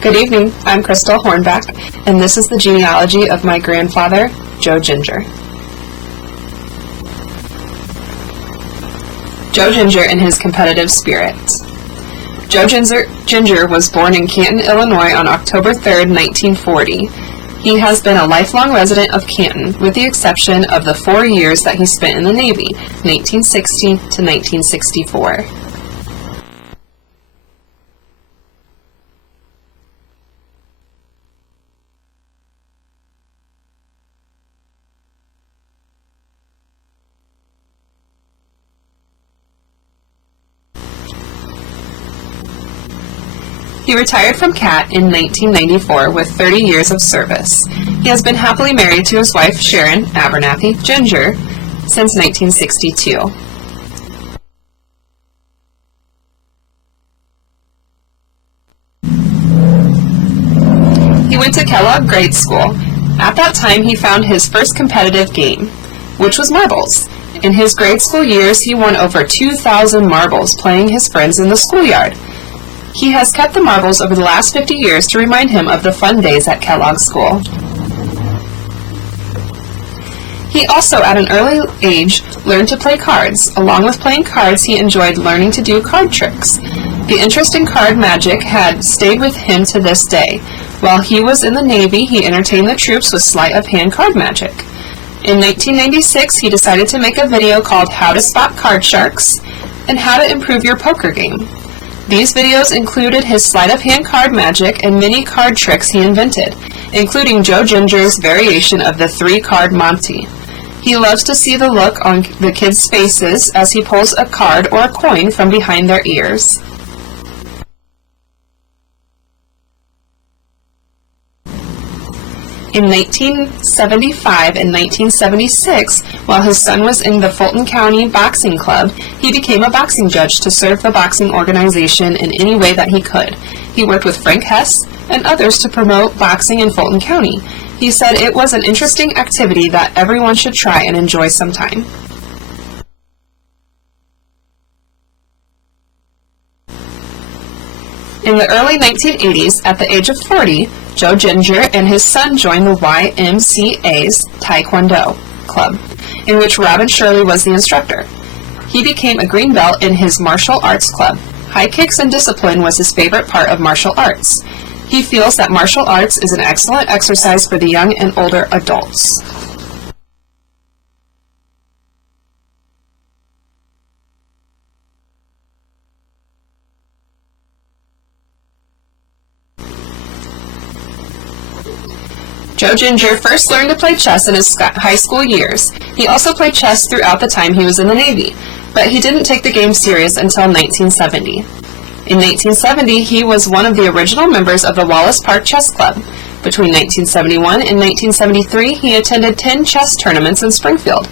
Good evening, I'm Crystal Hornback, and this is the genealogy of my grandfather, Joe Ginger. Joe Ginger and his competitive spirit. Joe Ginger was born in Canton, Illinois on October 3, 1940. He has been a lifelong resident of Canton, with the exception of the 4 years that he spent in the Navy, 1960 to 1964. He retired from CAT in 1994 with 30 years of service. He has been happily married to his wife, Sharon Abernathy Ginger, since 1962. He went to Kellogg Grade School. At that time, he found his first competitive game, which was marbles. In his grade school years, he won over 2,000 marbles playing his friends in the schoolyard. He has kept the marbles over the last 50 years to remind him of the fun days at Kellogg School. He also, at an early age, learned to play cards. Along with playing cards, he enjoyed learning to do card tricks. The interest in card magic had stayed with him to this day. While he was in the Navy, he entertained the troops with sleight-of-hand card magic. In 1996, he decided to make a video called How to Spot Card Sharks and How to Improve Your Poker Game. These videos included his sleight-of-hand card magic and many card tricks he invented, including Joe Ginger's variation of the 3-card Monty. He loves to see the look on the kids' faces as he pulls a card or a coin from behind their ears. In 1975 and 1976, while his son was in the Fulton County Boxing Club, he became a boxing judge to serve the boxing organization in any way that he could. He worked with Frank Hess and others to promote boxing in Fulton County. He said it was an interesting activity that everyone should try and enjoy sometime. In the early 1980s, at the age of 40, Joe Ginger and his son joined the YMCA's Taekwondo Club, in which Robin Shirley was the instructor. He became a green belt in his martial arts club. High kicks and discipline was his favorite part of martial arts. He feels that martial arts is an excellent exercise for the young and older adults. Joe Ginger first learned to play chess in his high school years. He also played chess throughout the time he was in the Navy, but he didn't take the game serious until 1970. In 1970, he was one of the original members of the Wallace Park Chess Club. Between 1971 and 1973, he attended 10 chess tournaments in Springfield,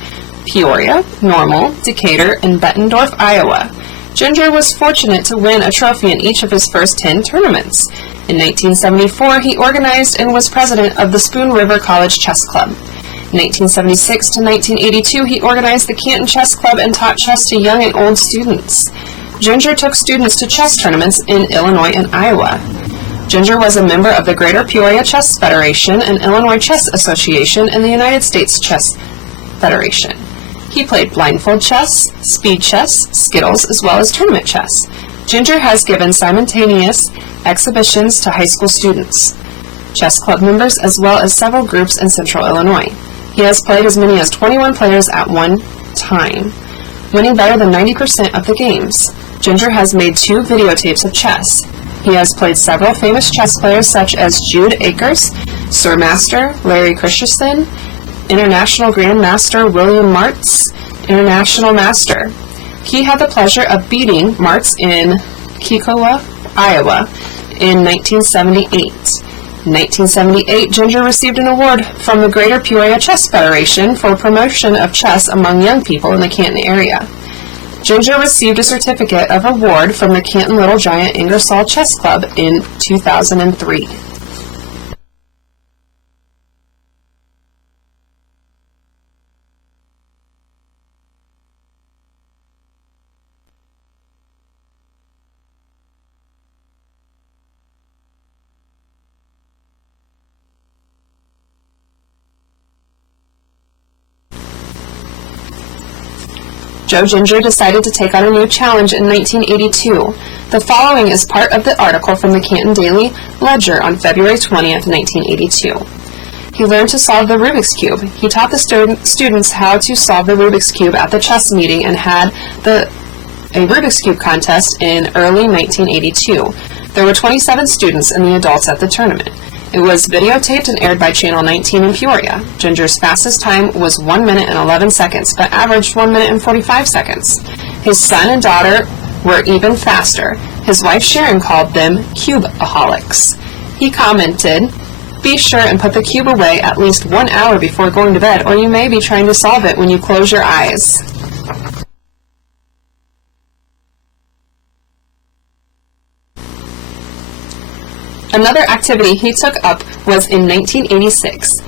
Peoria, Normal, Decatur, and Bettendorf, Iowa. Ginger was fortunate to win a trophy in each of his first 10 tournaments. In 1974, he organized and was president of the Spoon River College Chess Club. In 1976 to 1982, he organized the Canton Chess Club and taught chess to young and old students. Ginger took students to chess tournaments in Illinois and Iowa. Ginger was a member of the Greater Peoria Chess Federation and Illinois Chess Association and the United States Chess Federation. He played blindfold chess, speed chess, skittles, as well as tournament chess. Ginger has given simultaneous exhibitions to high school students, chess club members, as well as several groups in Central Illinois. He has played as many as 21 players at one time, winning better than 90% of the games. Ginger has made 2 videotapes of chess. He has played several famous chess players such as Jude Akers, Sir Master Larry Christensen, International Grandmaster William Martz, International Master. He had the pleasure of beating Martz in Kikowa, Iowa, in 1978. In 1978, Ginger received an award from the Greater Peoria Chess Federation for promotion of chess among young people in the Canton area. Ginger received a certificate of award from the Canton Little Giant Ingersoll Chess Club in 2003. Joe Ginger decided to take on a new challenge in 1982. The following is part of the article from the Canton Daily Ledger on February 20th, 1982. He learned to solve the Rubik's Cube. He taught the students how to solve the Rubik's Cube at the chess meeting and had a Rubik's Cube contest in early 1982. There were 27 students and the adults at the tournament. It was videotaped and aired by Channel 19 in Peoria. Ginger's fastest time was 1 minute and 11 seconds, but averaged 1 minute and 45 seconds. His son and daughter were even faster. His wife Sharon called them Cubeaholics. He commented, "Be sure and put the cube away at least 1 hour before going to bed, or you may be trying to solve it when you close your eyes." Another activity he took up was in 1986.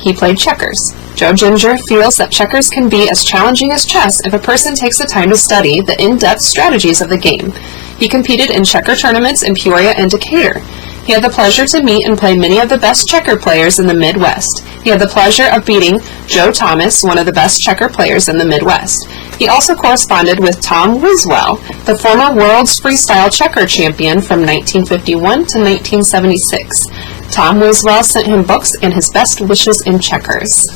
He played checkers. Joe Ginger feels that checkers can be as challenging as chess if a person takes the time to study the in-depth strategies of the game. He competed in checker tournaments in Peoria and Decatur. He had the pleasure to meet and play many of the best checker players in the Midwest. He had the pleasure of beating Joe Thomas, one of the best checker players in the Midwest. He also corresponded with Tom Wiswell, the former world's freestyle checker champion from 1951 to 1976. Tom Wiswell sent him books and his best wishes in checkers.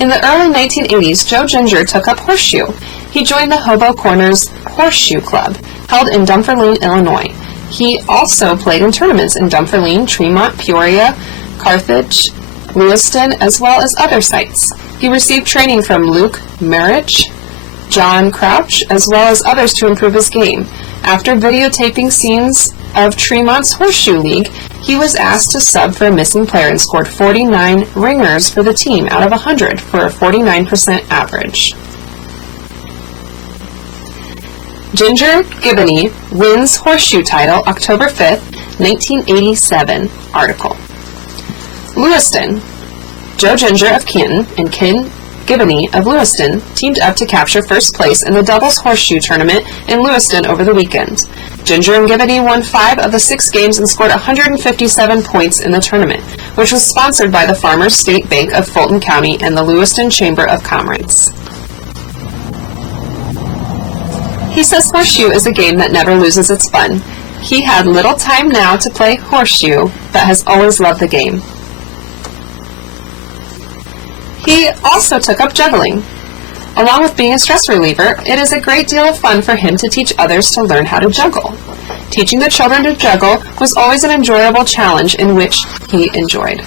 In the early 1980s, Joe Ginger took up horseshoe. He joined the Hobo Corners Horseshoe Club, held in Dunfermline, Illinois. He also played in tournaments in Dunfermline, Tremont, Peoria, Carthage, Lewiston, as well as other sites. He received training from Luke Marich, John Crouch, as well as others to improve his game. After videotaping scenes of Tremont's Horseshoe League, he was asked to sub for a missing player and scored 49 ringers for the team out of 100 for a 49% average. Ginger Genealogy wins horseshoe title October 5th, 1987 article. Lewiston. Joe Ginger of Canton and Ken Gibney of Lewiston teamed up to capture first place in the doubles horseshoe tournament in Lewiston over the weekend. Ginger and Gibney won 5 of the 6 games and scored 157 points in the tournament, which was sponsored by the Farmers State Bank of Fulton County and the Lewiston Chamber of Commerce. He says horseshoe is a game that never loses its fun. He had little time now to play horseshoe, but has always loved the game. He also took up juggling. Along with being a stress reliever, it is a great deal of fun for him to teach others to learn how to juggle. Teaching the children to juggle was always an enjoyable challenge in which he enjoyed.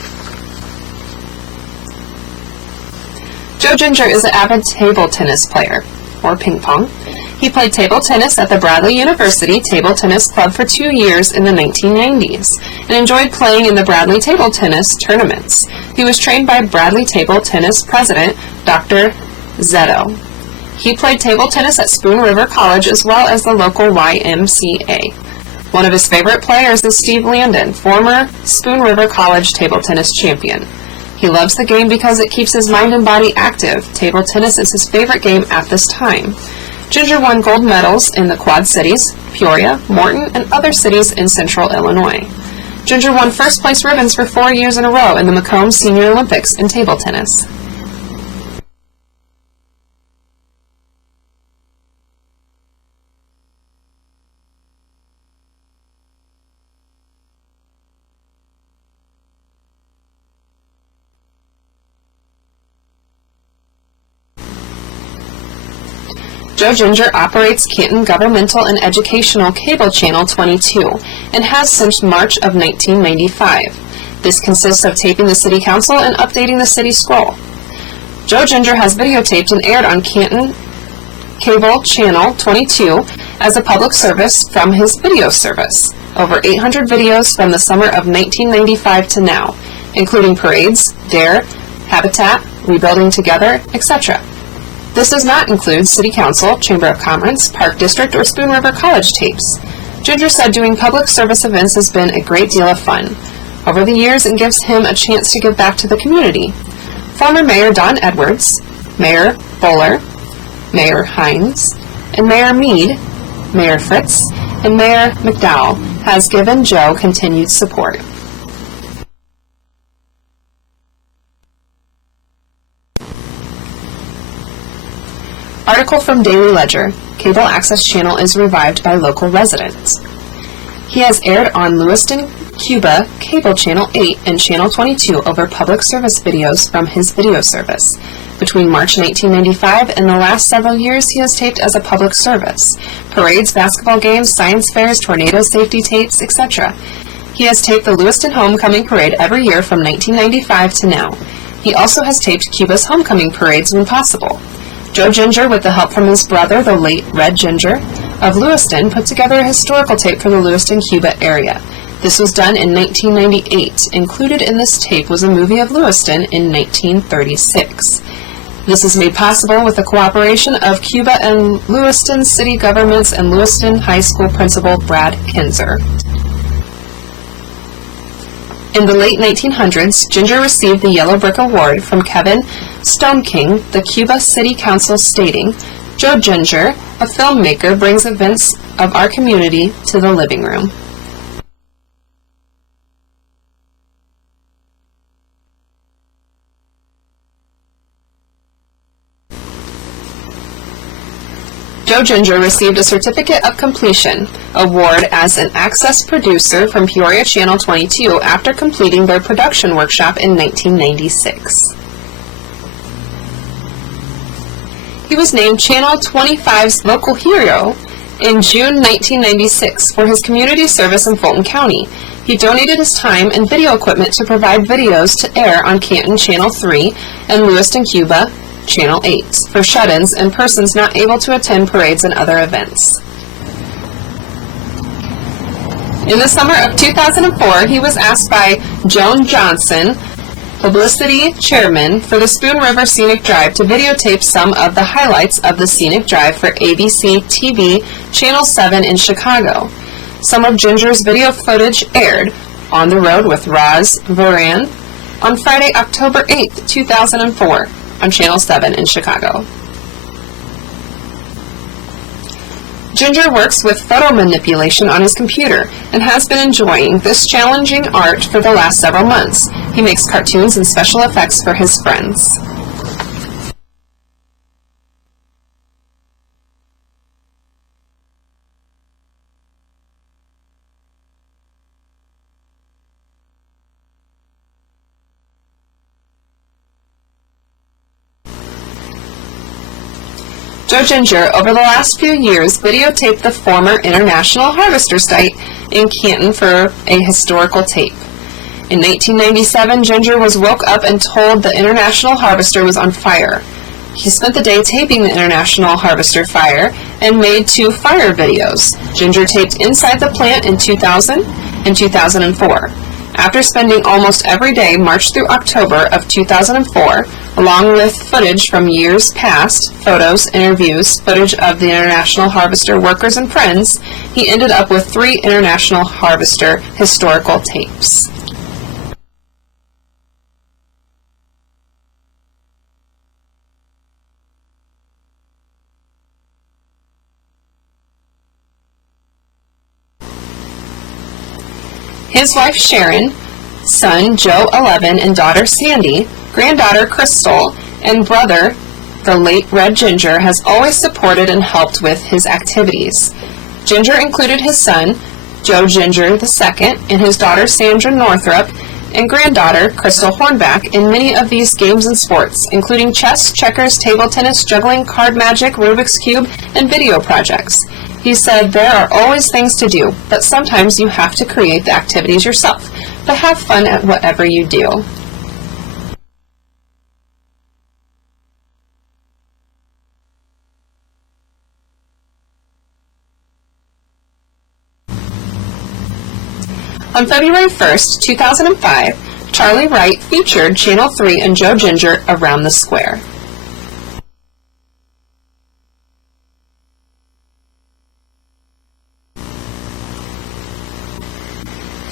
Joe Ginger is an avid table tennis player, or ping pong. He played table tennis at the Bradley University Table Tennis Club for 2 years in the 1990s and enjoyed playing in the Bradley table tennis tournaments. He was trained by Bradley Table Tennis president Dr. Zetto. He played table tennis at Spoon River College as well as the local YMCA. One of his favorite players is Steve Landon, former Spoon River College table tennis champion. He loves the game because it keeps his mind and body active. Table tennis is his favorite game at this time. Ginger won gold medals in the Quad Cities, Peoria, Morton, and other cities in central Illinois. Ginger won first place ribbons for 4 years in a row in the Macomb Senior Olympics in table tennis. Joe Ginger operates Canton Governmental and Educational Cable Channel 22 and has since March of 1995. This consists of taping the City Council and updating the City Scroll. Joe Ginger has videotaped and aired on Canton Cable Channel 22 as a public service from his video service. Over 800 videos from the summer of 1995 to now, including parades, DARE, Habitat, Rebuilding Together, etc. This does not include City Council, Chamber of Commerce, Park District, or Spoon River College tapes. Ginger said doing public service events has been a great deal of fun. Over the years, it gives him a chance to give back to the community. Former Mayor Don Edwards, Mayor Bowler, Mayor Hines, and Mayor Mead, Mayor Fritz, and Mayor McDowell has given Joe continued support. Article from Daily Ledger. Cable access channel is revived by local residents. He has aired on Lewiston, Cuba, Cable Channel 8 and Channel 22 over public service videos from his video service. Between March 1995 and the last several years, he has taped as a public service. Parades, basketball games, science fairs, tornado safety tapes, etc. He has taped the Lewiston Homecoming Parade every year from 1995 to now. He also has taped Cuba's homecoming parades when possible. Joe Ginger, with the help from his brother, the late Red Ginger, of Lewiston, put together a historical tape for the Lewiston, Cuba area. This was done in 1998. Included in this tape was a movie of Lewiston in 1936. This is made possible with the cooperation of Cuba and Lewiston city governments and Lewiston High School principal Brad Kinzer. In the late 1900s, Ginger received the Yellow Brick Award from Kevin Stoneking, the Cuba City Council, stating, "Joe Ginger, a filmmaker, brings events of our community to the living room." Joe Ginger received a Certificate of Completion award as an access producer from Peoria Channel 22 after completing their production workshop in 1996. He was named Channel 25's local hero in June 1996 for his community service in Fulton County. He donated his time and video equipment to provide videos to air on Canton Channel 3 and Lewiston, Cuba Channel 8 for shut-ins and persons not able to attend parades and other events. In the summer of 2004, he was asked by Joan Johnson, publicity chairman for the Spoon River Scenic Drive, to videotape some of the highlights of the scenic drive for ABC TV Channel 7 in Chicago. Some of Ginger's video footage aired on the road with Roz Varan on Friday, October 8, 2004. On Channel 7 in Chicago. Ginger works with photo manipulation on his computer and has been enjoying this challenging art for the last several months. He makes cartoons and special effects for his friends. Joe Ginger, over the last few years, videotaped the former International Harvester site in Canton for a historical tape. In 1997, Ginger was woke up and told the International Harvester was on fire. He spent the day taping the International Harvester fire and made 2 fire videos. Ginger taped inside the plant in 2000 and 2004. After spending almost every day, March through October of 2004, along with footage from years past, photos, interviews, footage of the International Harvester workers and friends, he ended up with 3 International Harvester historical tapes. His wife Sharon, son Joe 11 and daughter Sandy, granddaughter Crystal, and brother, the late Red Ginger, has always supported and helped with his activities. Ginger included his son, Joe Ginger II, and his daughter Sandra Northrup, and granddaughter Crystal Hornback in many of these games and sports, including chess, checkers, table tennis, juggling, card magic, Rubik's Cube, and video projects. He said, "There are always things to do, but sometimes you have to create the activities yourself, but have fun at whatever you do." On February 1st, 2005, Charlie Wright featured Channel 3 and Joe Ginger around the square.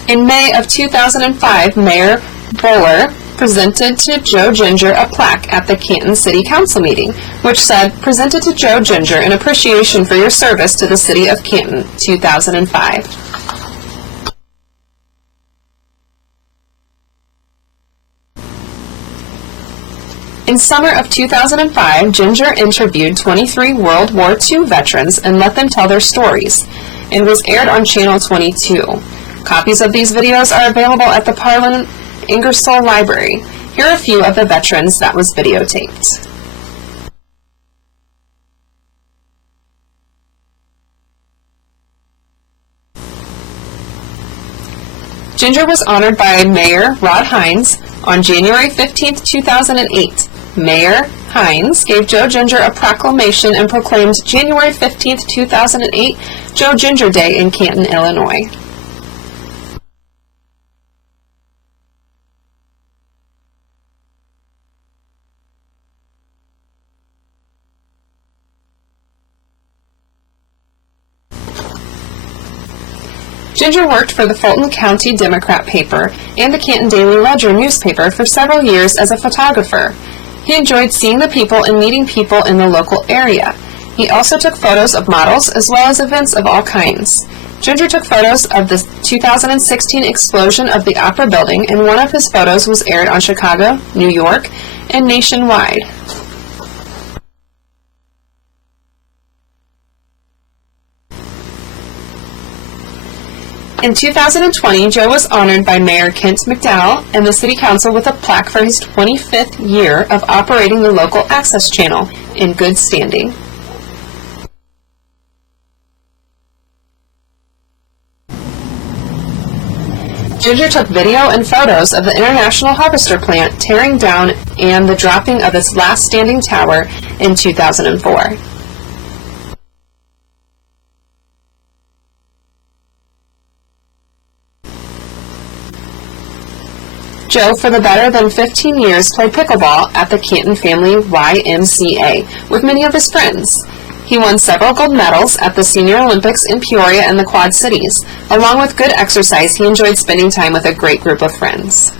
In May of 2005, Mayor Bowler presented to Joe Ginger a plaque at the Canton City Council meeting, which said, "Presented to Joe Ginger in appreciation for your service to the City of Canton, 2005. In In summer of 2005, Ginger interviewed 23 World War II veterans and let them tell their stories, and was aired on Channel 22. Copies of these videos are available at the Parlin Ingersoll Library. Here are a few of the veterans that was videotaped. Ginger was honored by Mayor Rod Hines on January 15, 2008. Mayor Hines gave Joe Ginger a proclamation and proclaimed January 15, 2008 Joe Ginger Day in Canton, Illinois. Ginger worked for the Fulton County Democrat paper and the Canton Daily Ledger newspaper for several years as a photographer. He enjoyed seeing the people and meeting people in the local area. He also took photos of models as well as events of all kinds. Ginger took photos of the 2016 explosion of the Opera Building, and one of his photos was aired on Chicago, New York, and nationwide. In 2020, Joe was honored by Mayor Kent McDowell and the City Council with a plaque for his 25th year of operating the local access channel in good standing. Ginger took video and photos of the International Harvester plant tearing down and the dropping of its last standing tower in 2004. Joe, for the better than 15 years, played pickleball at the Canton Family YMCA with many of his friends. He won several gold medals at the Senior Olympics in Peoria and the Quad Cities. Along with good exercise, he enjoyed spending time with a great group of friends.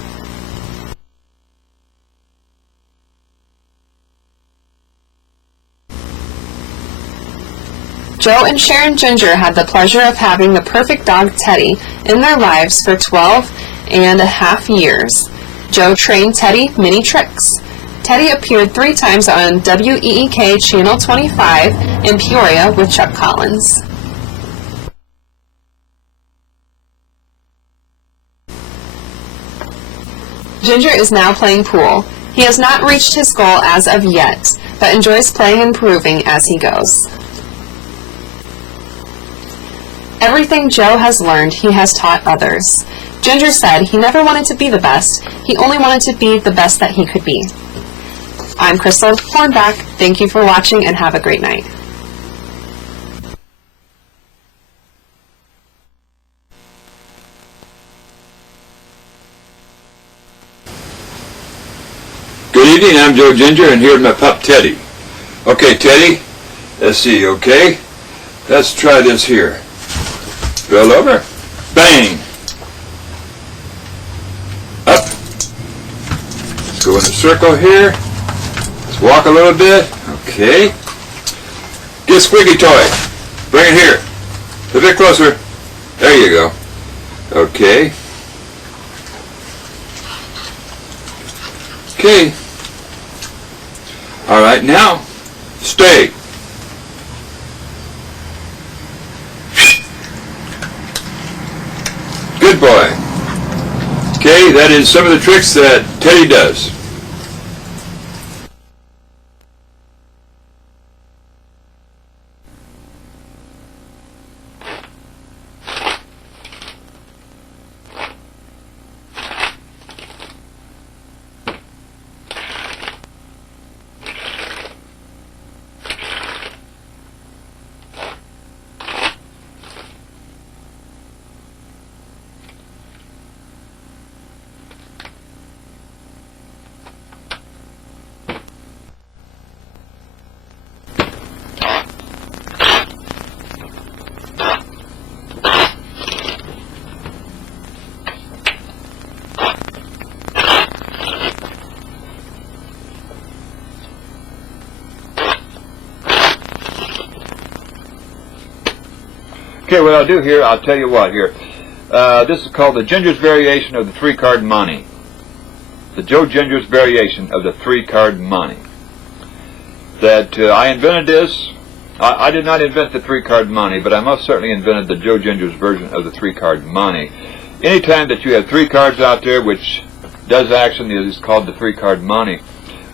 Joe and Sharon Ginger had the pleasure of having the perfect dog Teddy in their lives for 12.5 years. Joe trained Teddy many tricks. Teddy appeared 3 times on WEEK Channel 25 in Peoria with Chuck Collins. Ginger is now playing pool. He has not reached his goal as of yet, but enjoys playing and improving as he goes. Everything Joe has learned, he has taught others. Ginger said he never wanted to be the best, he only wanted to be the best that he could be. I'm Crystal Hornback. Thank you for watching and have a great night. Good evening, I'm Joe Ginger and here's my pup Teddy. Okay Teddy, let's see, okay? Let's try this here. Roll over. Bang! Up. Let's go in a circle here. Let's walk a little bit. Okay. Get a squeaky toy. Bring it here. A bit closer. There you go. Okay. Okay. Alright, now, stay. Good boy. Okay, that is some of the tricks that Teddy does. Okay, what I'll do here, I'll tell you what here. This is called the Ginger's variation of the 3-card money. the Joe Ginger's variation of the 3-card money. That I invented this. I did not invent the 3-card money, but I most certainly invented the Joe Ginger's version of the 3-card money. Anytime that you have 3 cards out there, which does action, is called the 3-card money.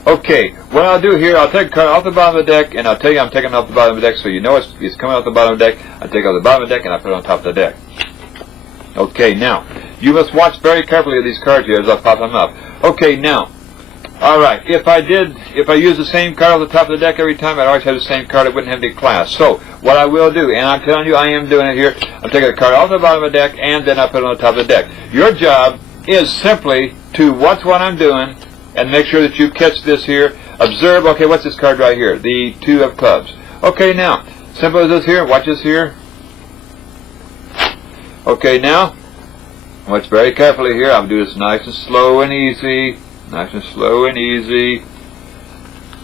Okay, what I'll do here, I'll take a card off the bottom of the deck, and I'll tell you I'm taking it off the bottom of the deck, so you know it's coming off the bottom of the deck. I take it off the bottom of the deck, and I put it on top of the deck. Okay, now, you must watch very carefully of these cards here as I pop them up. Okay, now, alright, if I use the same card on the top of the deck every time, I'd always have the same card, it wouldn't have any class. So, what I will do, and I'm telling you I am doing it here, I'm taking the card off the bottom of the deck, and then I put it on the top of the deck. Your job is simply to watch what I'm doing, and make sure that you catch this here. Observe, okay, what's this card right here? The 2 of clubs. Okay, now, simple as this here, watch this here. Okay, now, watch very carefully here. I'll do this nice and slow and easy. Nice and slow and easy.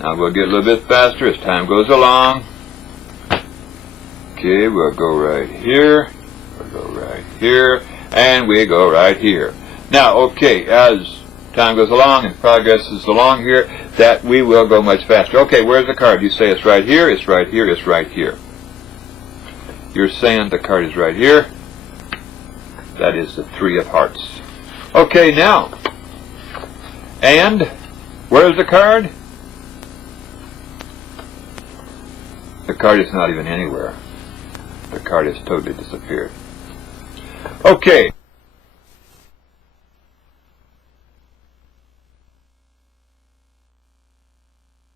Now we'll get a little bit faster as time goes along. Okay, we'll go right here. We'll go right here. And we go right here. Now, okay, as time goes along and progresses along here, that we will go much faster. Okay, where's the card? You say it's right here, it's right here, it's right here. You're saying the card is right here. That is the 3 of hearts. Okay, now, and where's the card? The card is not even anywhere. The card has totally disappeared. Okay,